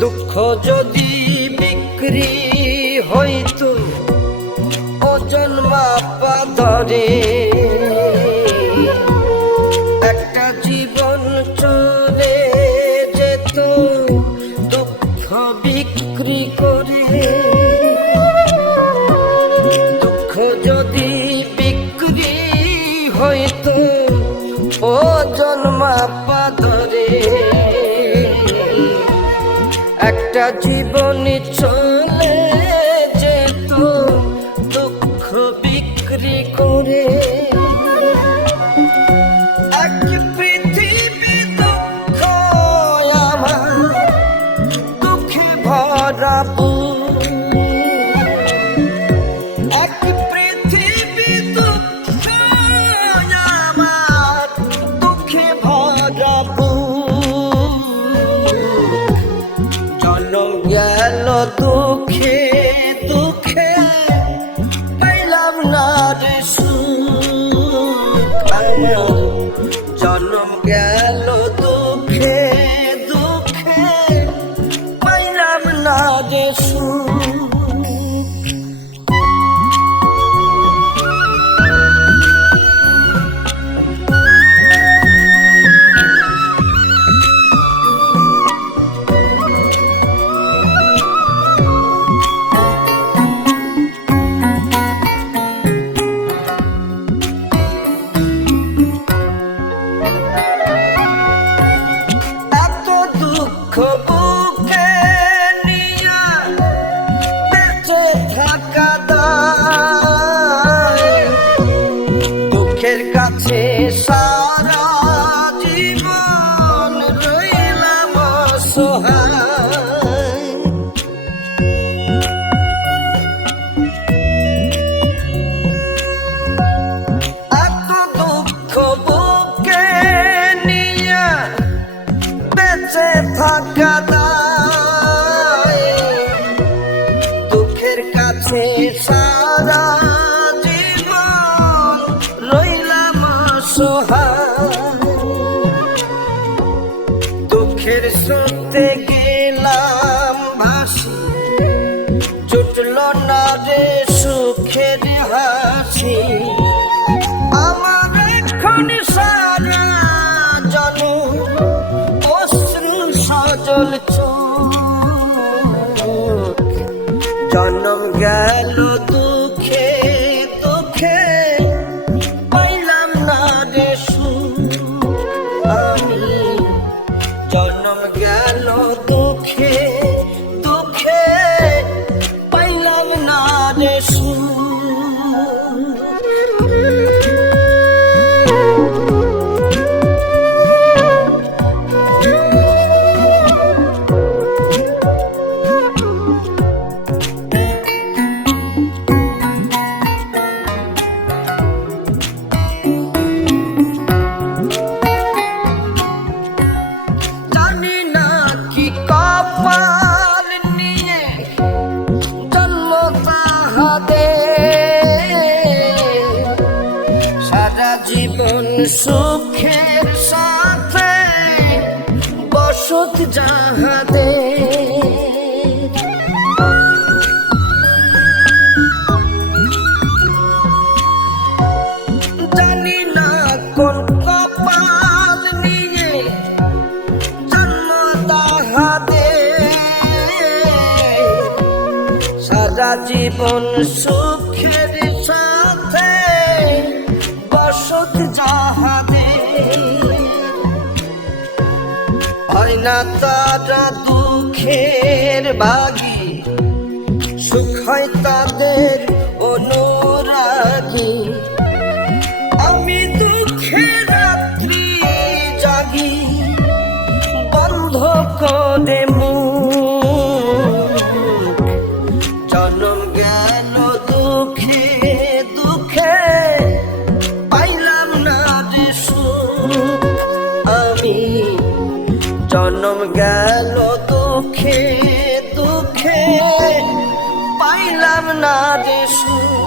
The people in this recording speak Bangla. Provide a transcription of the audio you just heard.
দুঃখ যদি বিক্রি হইতো ওজন মাপা ধরে, একটা জীবন চলে যেত দুঃখ বিক্রি করে। দুঃখ যদি বিক্রি হইতো ওজন মাপা ধরে, একটা জীবন চলে যেত দুঃখ বিক্রি করে। এক পৃথিবী দুঃখ আমার দুঃখে ভরা বুক, এক পৃথিবী দুঃখ আমার দুঃখে ভরা বুক। জনম গেল দুঃখে দুঃখে পাইলাম না রে সুখ। জনম গেল দুঃখে দুঃখে পাইলাম না রে সুখ। বুকে নিয়া বেঁচে থাকা দায়, দুঃখের কাছে সারা জীবন রইলাম অসহায়। এত দুঃখ বুকে নিয়া বেঁচে থাকা দায়, দুঃখের কাছে সারা জীবন রইলাম অসহায়। দুঃখের স্রোতে গেলাম ভাসি, জুটল না রে সুখের হাসি। আমার এখন সারা জনম সজল চোখ। জনম গেল দুঃখে দুঃখে পাইলাম না রে সুখ। আমি জনম গেল দুঃখে দুঃখে পাইলাম না রে সুখ। কপাল নিয়ে জন্ম তাহাদের, সারা জীবন সুখের সাথে বসত যাহাদের। জানি না কোন কপাল নিয়ে জন্ম তাহাদের, সারা জীবন সুখের সাথে বসত যাহাদের। হয় না তারা দুঃখের ভাগী, সুখ হয় তাদের অনুরাগী। আমি দুঃখের রাত্রি জাগি বন্ধ করে মুখ। জনম গেল দুঃখে দুঃখে পাইলাম না রে সুখ। আমি জনম গেল দুঃখে দুঃখে পাইলাম না রে সুখ।